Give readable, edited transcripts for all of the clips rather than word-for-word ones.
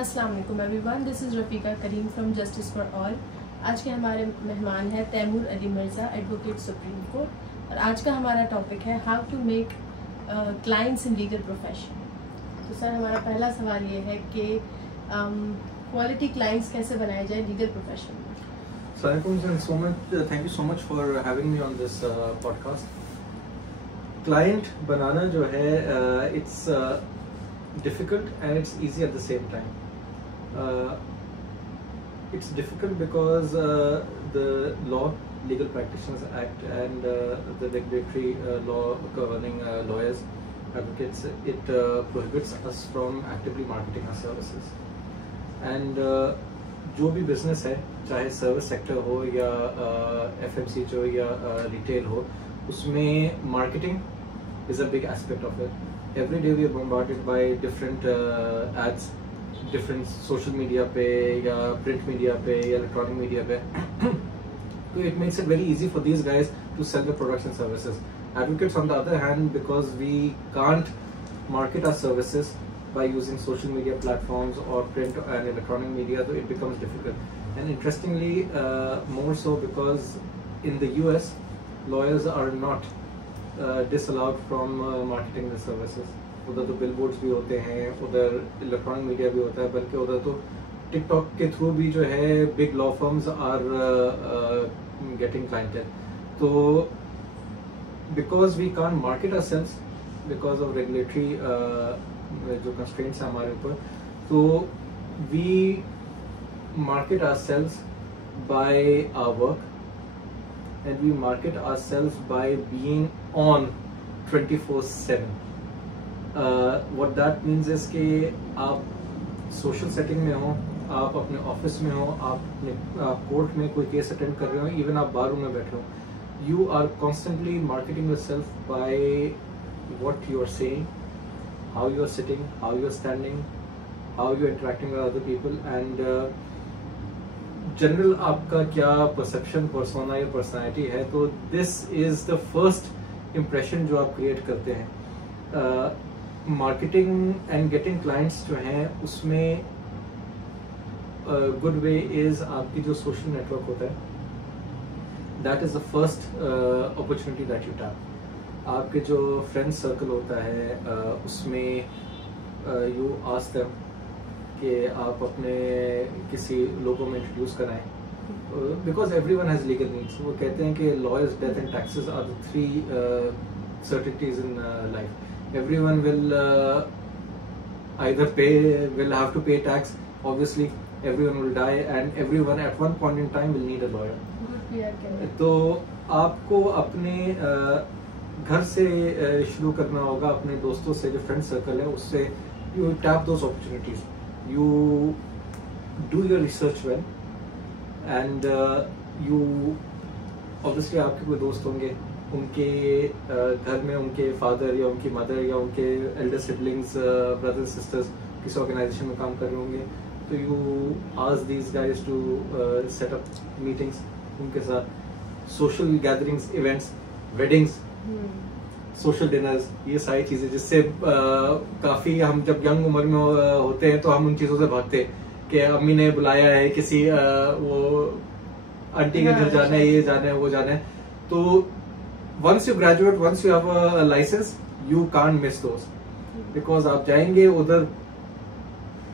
अस्सलाम वालेकुम everyone, this is Rafiqa Karim from justice for all. आज के हमारे मेहमान हैं Taimur Ali Mirza, advocate Supreme Court. और आज का हमारा टॉपिक है how to make clients in legal profession. तो सर, हमारा पहला सवाल ये है कि क्वालिटी क्लाइंट्स कैसे बनाए जाए लीगल प्रोफेशन में। Thank you so much for having me on this podcast. Client बनाना जो है it's difficult and it's easy at the same time. It's difficult because the law, Legal Practitioners Act and the regulatory law governing lawyers, advocates, it prohibits us from actively marketing our services. And जो भी business है, चाहे service sector हो या FMCG हो या retail हो, उसमें marketing is a big aspect of it. Every day we are bombarded by different ads, different social media पे या print media पे या electronic media पे. So it makes it very easy for these guys to sell their products and services. Advocates, on the other hand, because we can't market our services by using social media platforms or print and electronic media, so it becomes difficult. And interestingly, more so because in the US, lawyers are not disallowed from marketing the services. उधर तो billboards भी होते हैं, उधर electronic media भी होता है, बल्कि उधर तो टिकटॉक के थ्रू भी जो है big law firms are getting clientele. तो because we can't market ourselves because of regulatory जो कंस्ट्रेंट्स हैं हमारे ऊपर, तो we market ourselves by our work and we market ourselves by being on 24/7. What that means is कि आप social setting में हो, आप अपने ऑफिस में हो, आप कोर्ट में कोई केस अटेंड कर रहे हो, इवन आप बार रूम में बैठे हो, you are constantly marketing yourself by what you are saying, how you are sitting, how you are standing, how you are interacting with other people and general आपका क्या perception, persona या personality है. तो this is the first impression जो आप create करते हैं. Marketing and getting clients जो हैं उसमें गुड वे इज आपकी जो सोशल नेटवर्क होता है, that is the first opportunity that you tap. आपके जो फ्रेंड सर्कल होता है उसमें यू आस्क देम कि आप अपने किसी लोगों में इंट्रोड्यूस कराएं, because everyone has legal needs. वो कहते हैं कि law is death and taxes are the three certainties in life. Everyone will will have to pay tax, obviously everyone will die and everyone at one point in time will need a lawyer. तो आपको अपने घर से शुरू करना होगा, अपने दोस्तों से, जो फ्रेंड सर्कल है उससे you tap those opportunities. You do your research well and you obviously आपके कोई दोस्त होंगे, उनके घर में उनके फादर या उनकी मदर या उनके एल्डर सिबलिंग्स, ब्रदर्स सिस्टर्स किसी ऑर्गेनाइजेशन में काम कर रहे होंगे, तो you ask these guys to set up meetings उनके साथ, social gatherings, events, weddings, social dinners, ये सारी चीजें जिससे काफी हम जब यंग उम्र में होते हैं तो हम उन चीजों से भागते हैं कि अम्मी ने बुलाया है, किसी वो आंटी के घर जाना है, ये जाना है, वो जाना है. तो once you graduate, once you have a licence, you can't miss those, because आप जाएंगे उधर,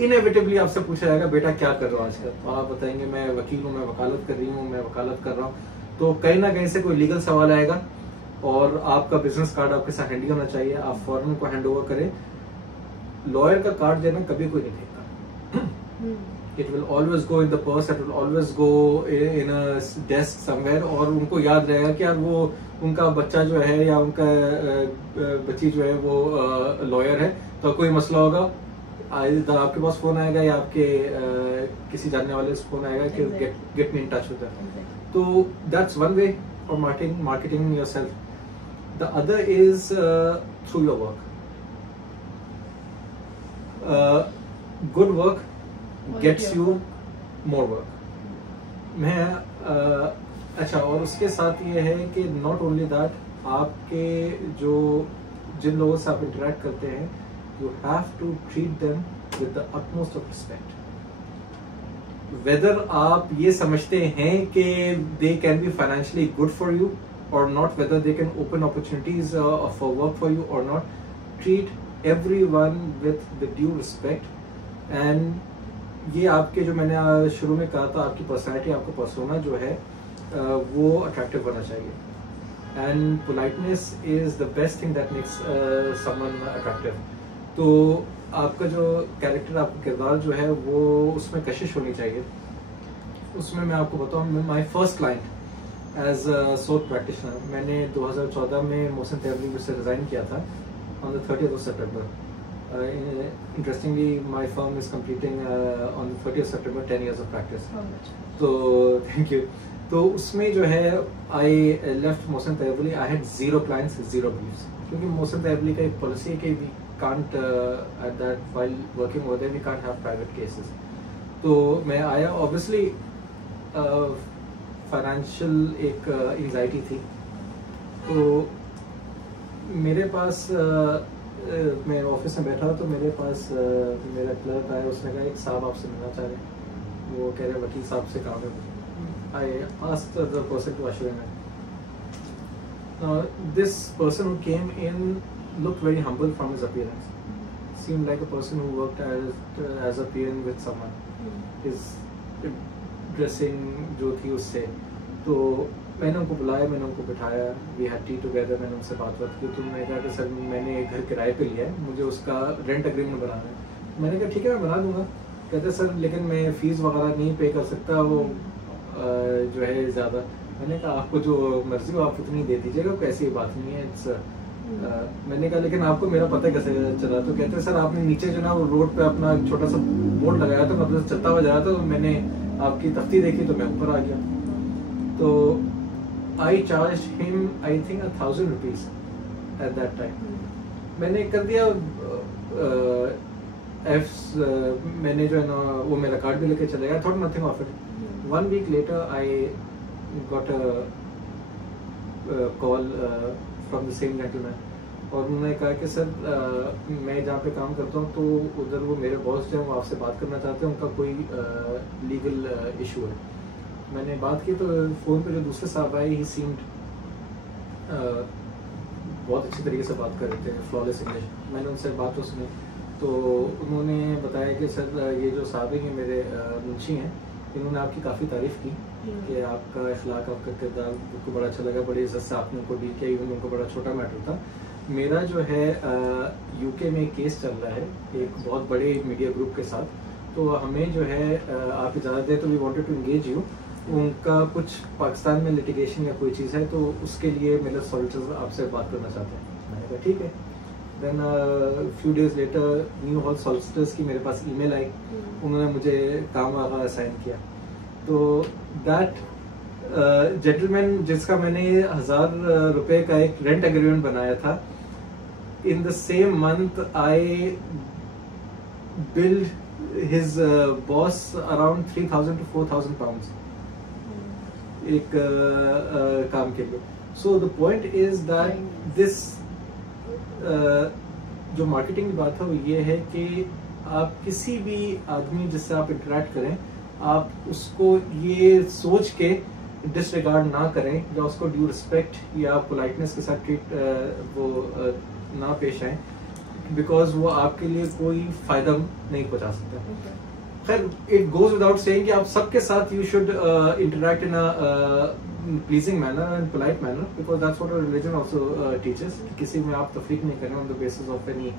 इनएविटेबली आपसे पूछा जाएगा बेटा क्या कर रहे हो आजकल, तो आप बताएंगे मैं वकील हूँ, मैं वकालत कर रही हूँ, मैं वकालत कर रहा हूँ. तो कहीं ना कहीं से कोई लीगल सवाल आएगा और आपका बिजनेस कार्ड आपके साथ हैंडी होना चाहिए, आप फौरन को हैंड ओवर करें. लॉयर का कार्ड देना कभी कोई नहीं देता. It will always go in the purse, it will always go in a desk somewhere, और उनको याद रहेगा कि यार वो उनका बच्चा जो है या उनका बच्ची जो है वो लॉयर है, तो कोई मसला होगा आपके पास फोन आएगा या आपके किसी जानने वाले से फोन आएगा कि get me in touch with that. तो that's one way for marketing yourself. The other is through your work. Good work gets you more work. मैं अच्छा, और उसके साथ ये है कि not only that, आपके जो जिन लोगों से आप इंटरेक्ट करते हैं, you have to treat them with the utmost of respect. Whether आप ये समझते हैं कि they can be financially good for you or not, whether they can open opportunities for work for you or not, treat everyone with the due respect. And ये आपके जो मैंने शुरू में कहा था, आपकी पर्सनैलिटी, आपका पर्सोना जो है वो अट्रैक्टिव होना चाहिए. And politeness is the best thing that makes someone attractive. तो आपका जो कैरेक्टर, आपका किरदार जो है वो उसमें कशिश होनी चाहिए. उसमें मैं आपको बताऊँ, my first client as sole practitioner मैंने 2014 में मोहसिन तैमूरी से रिजाइन किया था on the 30th of September. Interestingly, my firm is completing on the 30th of September 10 years of practice. तो thank you. तो उसमें जो है I left Mohsin Taimuri, I had 0 clients, 0 briefs. क्योंकि मोहसिन तैमूरी का एक पॉलिसी है कि we can't at that while working over there we can't have private cases. तो मैं आया, ऑब्वियसली फाइनेंशियल एक एंजाइटी थी. तो मेरे पास मैं ऑफिस में बैठा तो मेरे पास मेरा क्लर्क आया. उसने कहा एक साहब आपसे मिलना चाह रहे हैं. वो कह रहे वकील साहब से काम है. I asked the person to usher him in. This person who came in looked very humble from his appearance. Seemed like a person who worked as a peon with someone. His dressing जो थी उससे. तो मैंने उनको बुलाया, मैंने उनको बिठाया. We had tea together. मैंने उनसे बात की. तो मैंने कहा कि सर मैंने एक घर किराए पे लिया है, मुझे उसका रेंट एग्रीमेंट बनाना है. मैंने कहा ठीक है मैं बना दूंगा. कहते सर लेकिन मैं फीस वगैरह नहीं पे कर सकता, वो जो है ज़्यादा. मैंने कहा आपको जो मर्जी हो आप उतनी दे दीजिएगा, कोई ऐसी बात नहीं है. मैंने कहा लेकिन आपको मेरा पता कैसे चला? तो कहते हैं सर आपने नीचे जो ना वो रोड पे अपना छोटा सा बोर्ड लगाया था, मतलब चलता हुआ जा रहा था, तो मैंने आपकी तख्ती देखी तो मैं ऊपर आ गया. तो आई charge him I think 1,000 rupees at that time. मैंने कर दिया. मैंने जो है ना वो मेरा कार्ड भी लेके चले गया. Thought nothing of it. 1 week later I got a call from the same gentleman. और उन्होंने कहा कि सर मैं जहाँ पे काम करता हूँ तो उधर वो मेरे बॉस जो हैं वो आपसे बात करना चाहते हैं, उनका कोई लीगल इशू है. मैंने बात की तो फ़ोन पे जो दूसरे साहब आए, ही सीम्ड बहुत अच्छी तरीके से बात कर रहे थे, फ्लॉलेस इंग्लिश. मैंने उनसे बात तो सुनी. तो उन्होंने बताया कि सर ये जो साहब हैं ये मेरे मुंशी हैं, इन्होंने आपकी काफ़ी तारीफ़ की कि आपका इखलाक, आपका किरदार उनको बड़ा अच्छा लगा, बड़ी इज्जत से आपने उनको डील किया. इवन उनको बड़ा छोटा मैटर था. मेरा जो है यूके में केस चल रहा है एक बहुत बड़े मीडिया ग्रुप के साथ. तो हमें जो है आप इजाज़त दें तो we wanted to engage you. उनका कुछ पाकिस्तान में लिटिगेशन या कोई चीज़ है, तो उसके लिए मेरे सॉलिसिटर्स आपसे बात करना चाहते हैं. मैंने कहा ठीक है. Then few days later new hall solicitors की मेरे पास ईमेल आई. उन्होंने मुझे काम वगैरह असाइन किया. तो दैट जेंटलमैन जिसका मैंने 1,000 रुपए का एक रेंट एग्रीमेंट बनाया था, in the same month I build his boss around 3,000 to 4,000 pounds एक काम के लिए. So the point is that this जो मार्केटिंग की बात है वो ये है कि आप किसी भी आदमी जिससे आप इंटरेक्ट करें, आप उसको ये सोच के डिसरिगार्ड ना करें या उसको ड्यू रिस्पेक्ट या पोलाइटनेस के साथ ना पेश आए, बिकॉज वो आपके लिए कोई फायदा नहीं पहुंचा सकता. खैर इट गोज विदाउट सेइंग कि आप सबके साथ you should interact in a pleasing manner and polite manner, because that's what our religion also teaches. किसी में आप तफरीक नहीं करें on the basis of any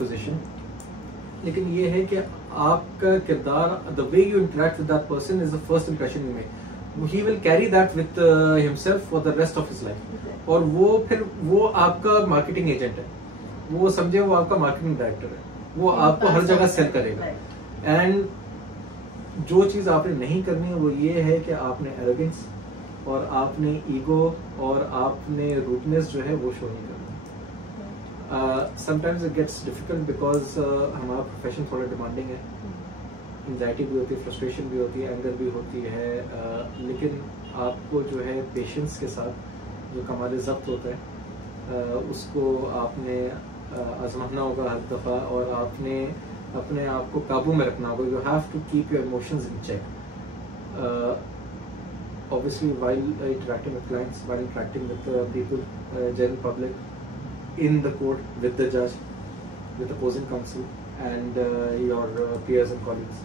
position. लेकिन ये है कि आपका किरदार, the way you interact with that person is the first impression you make. He will carry that with himself for the rest of his life. और वो आपका marketing agent है. वो समझे वो आपका मार्केटिंग डायरेक्टर है. वो आपको हर जगह सेल करेगा. एंड जो चीज़ आपने नहीं करनी है वो ये है कि आपने एरोगेंस और आपने ईगो और आपने रूडनेस जो है वो शो नहीं करना. Sometimes it gets difficult because हमारा प्रोफेशन थोड़ा डिमांडिंग है. एंजाइटी भी होती है, फ्रस्ट्रेशन भी होती है, एंगर भी होती है. लेकिन आपको जो है पेशेंस के साथ जो कमाल ज़ब्त होता है उसको आपने आजमाना होगा हर दफ़ा, और आपने अपने आप को काबू में रखना होगा. You have to keep your emotions in check. Obviously, while interacting with clients, while interacting with people, general public, in the court, with the judge, with opposing counsel, and your peers and colleagues.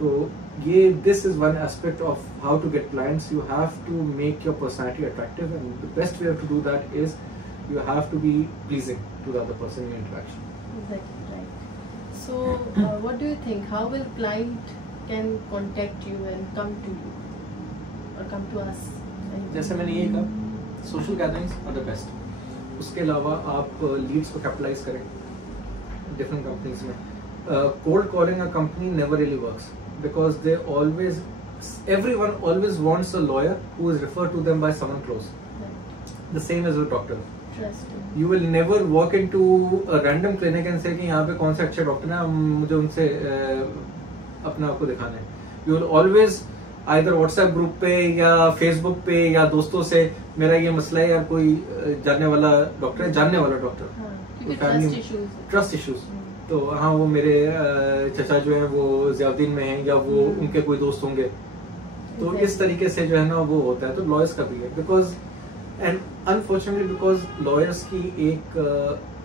So, this is one aspect of how to get clients. You have to make your personality attractive, and the best way to do that is you have to be pleasing to the other person in interaction. Exactly right. So, what do you think? How will client can contact you and come to you or come to us? जैसे मैंने ये कहा, social gatherings are the best. उसके अलावा आप leads को capitalise करें different companies में. Cold calling a company never really works because they always, everyone always wants a lawyer who is referred to them by someone close. The same as a doctor. You will never walk into a random clinic and say कि यहाँ पे कौन सा अच्छा doctor है, मुझे उनसे अपने आप को दिखाना है. You will always either WhatsApp group पे या Facebook पे या दोस्तों से मेरा ये मसला है, या कोई जानने वाला डॉक्टर है, जानने वाला डॉक्टर, ट्रस्ट इश्यूज. तो हाँ, वो मेरे चचा जो है वो ज़ियाउद्दीन में हैं, या वो उनके कोई दोस्त होंगे. तो इस तरीके से जो है ना वो होता है. तो लॉयर्स का भी है, because and unfortunately because lawyers की एक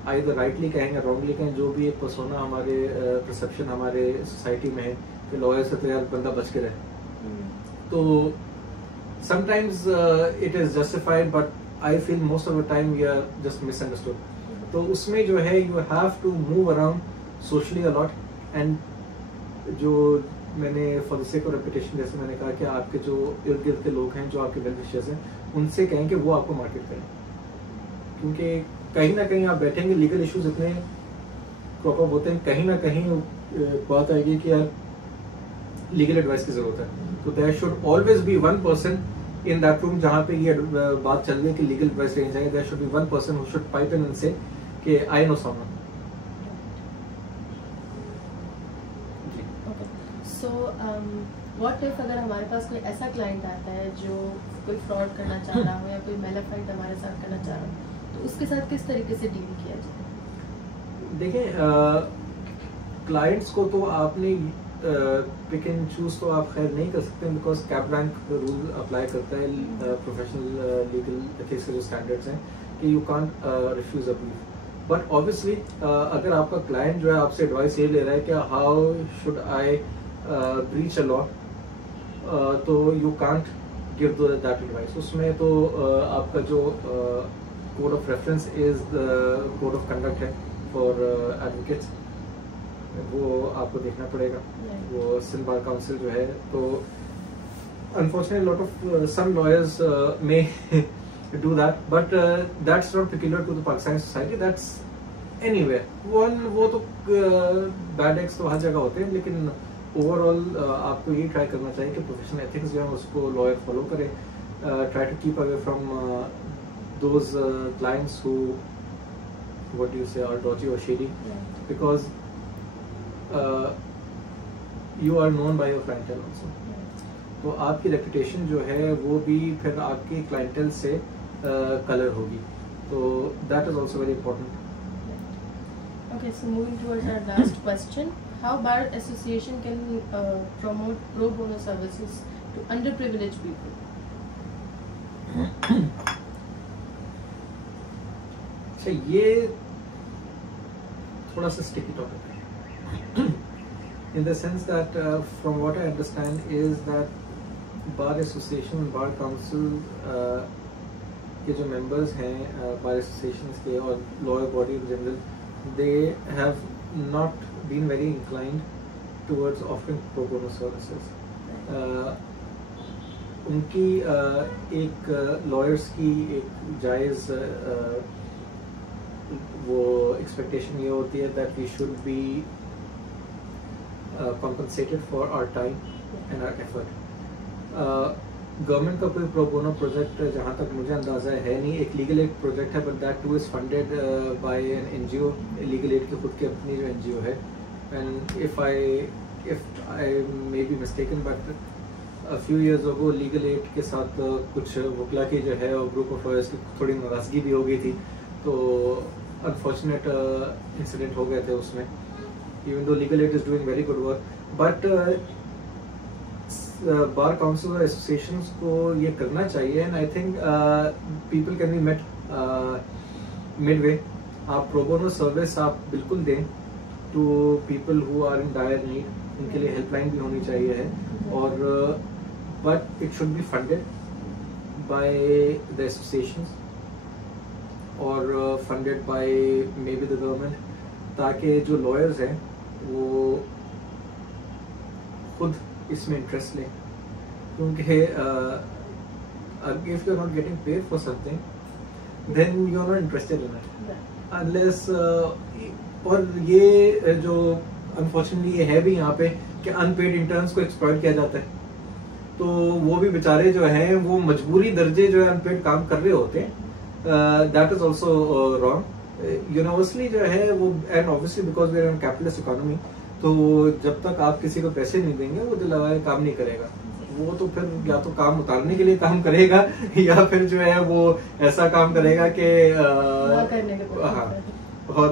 आइदर राइटली कहें या रॉन्गली कहें, जो भी एक पर्सोना हमारे परसेप्शन हमारे सोसाइटी में है कि लॉयर से तो यार बंदा बच के रहे. तो sometimes it is justified, but I feel most of the time we are just misunderstood. तो उसमें जो है you have to move around socially a lot. And जो मैंने for the sake of reputation, जैसे मैंने कहा कि आपके जो इर्द गिर्द के लोग हैं, जो आपके वेल विशर्स हैं, उनसे कहें कि वो आपको मार्केट करें. क्योंकि कहीं ना कहीं आप बैठेंगे, लीगल इश्यूज इतने क्रॉप अप होते हैं, कहीं ना कहीं बात आएगी कि यार लीगल एडवाइस की जरूरत है. तो there should always be one person in that room जहाँ पे ये बात चल रही है कि लीगल एडवाइस लेनी चाहिए. There should be one person who should pipe in and say कि I know someone. So what if अगर हमारे पास कोई ऐसा क्लाइंट आता है जो कोई फ्रॉड करना चाह रहा हो या कोई मेलाफाइट हमारे साथ करना चाह रहा हो, तो उसके साथ किस तरीके से डील किया जाए? देखिए, क्लाइंट्स को तो आपने पिक एंड चूज तो आप खैर नहीं कर सकते, because cap bank rule apply करता है प्रोफेशनल लीगल एथिक्स के जो स्टैंडर्ड्स हैं कि you can't refuse a brief. But obviously अगर आपका क्लाइंट जो है आपसे एडवाइस ये ले रहा है कि how should I breach a law, तो you can't give that advice. उसमें तो आपका जो code of reference is the code of conduct है फॉर एडवोकेट्स, वो आपको देखना पड़ेगा. वो सिंध बार काउंसिल जो है, तो unfortunately lot of some lawyers may do that, but that's not peculiar to the Pakistani society. That's anywhere. वो तो bad eggs तो हर जगह होते हैं, लेकिन ओवरऑल आपको ये ट्राई करना चाहिए कि प्रोफेशनल एथिक्स जो है उसको लॉयर फॉलो करे. Try to keep away from those clients who what you say are dodgy और shady, because you are known by your clientele also. तो आपकी रेपुटेशन जो है वो भी फिर आपकी क्लाइंटेल से कलर होगी. तो that is also very important. Okay, so moving towards our last question, how Bar Association can promote pro bono services to underprivileged people? अच्छा, ये थोड़ा सा स्टिकी टॉपिक है, in the sense that from what I understand is that Bar Association and Bar Council के जो members हैं Bar Associations के और lawyer body in general, they have not been very inclined towards offering pro bono services. उनकी एक lawyers की एक जायज़ वो expectation ये होती है that we should be compensated for our time and our effort. Government का कोई प्रो बोनो प्रोजेक्ट जहाँ तक मुझे अंदाज़ा है नहीं. एक लीगल एड प्रोजेक्ट है, but that two is funded by an NGO. Legal aid की खुद की अपनी जो एनजीओ है. And if I may be mistaken, but a few years ago legal aid के साथ कुछ वकला की जो है और ग्रुप ऑफ लॉयर्स की थोड़ी नाराज़गी भी हो गई थी. तो अनफॉर्चुनेट इंसिडेंट हो गए थे उसमें, even though legal aid is doing very good work, but bar council और एसोसिएशंस को ये करना चाहिए, and I think people can be met midway. आप प्रो बोनो सर्विस आप बिल्कुल दें to people who are in dire need, उनके लिए हेल्पलाइन भी होनी चाहिए है, और but it should be funded by the associations और funded by maybe the government, ताकि जो लॉयर्स हैं वो खुद इसमें इंटरेस्ट लें, क्योंकि if you're not getting paid for something then you're not interested in it unless और ये जो अनफॉर्चुनेटली ये है भी यहाँ पे कि अनपेड इंटर्न्स को एक्सप्लॉइट किया जाता है, तो वो भी बेचारे जो हैं वो मजबूरी दर्जे जो है अनपेड काम कर रहे होते हैं, that is also wrong. Universally जो है वो, and obviously because we are in capitalist economy, तो जब तक आप किसी को पैसे नहीं देंगे वो दिल लगाए काम नहीं करेगा, वो तो फिर या तो काम उतारने के लिए काम करेगा या फिर जो है वो ऐसा काम करेगा कि हाँ। और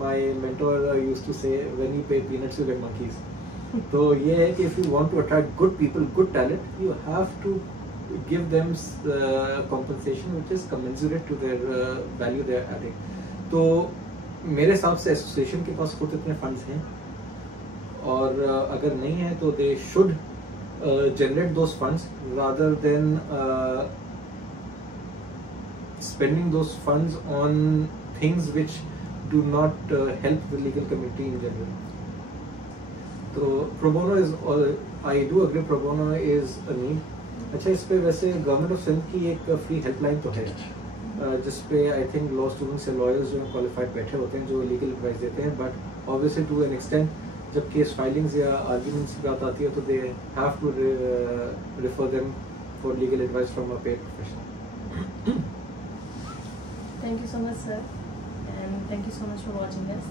my mentor used to say when you pay peanuts you get monkeys. तो ये है कि if you want to attract good people, good talent, you have to give them compensation which is commensurate to their value they are adding। तो मेरे हिसाब से association के पास खुद इतने फंड्स हैं, और अगर नहीं है तो they should generate those funds rather than spending those funds on things which do not help the legal community in general। तो pro bono is, I do agree, pro bono is a need। अच्छा, इस पे वैसे government of Sindh की एक free helpline तो है, जिस पे आई थिंक लॉ स्टूडेंट्स या लॉयर्स जो क्वालिफाइड बैठे होते हैं जो लीगल एडवाइस देते हैं, but obviously to an extent जब केस फाइलिंग्स या आर्ग्यूमेंट्स की बात आती है तो they have to refer them for legal advice from a paid professional. Thank you so much, sir, and thank you so much for watching us.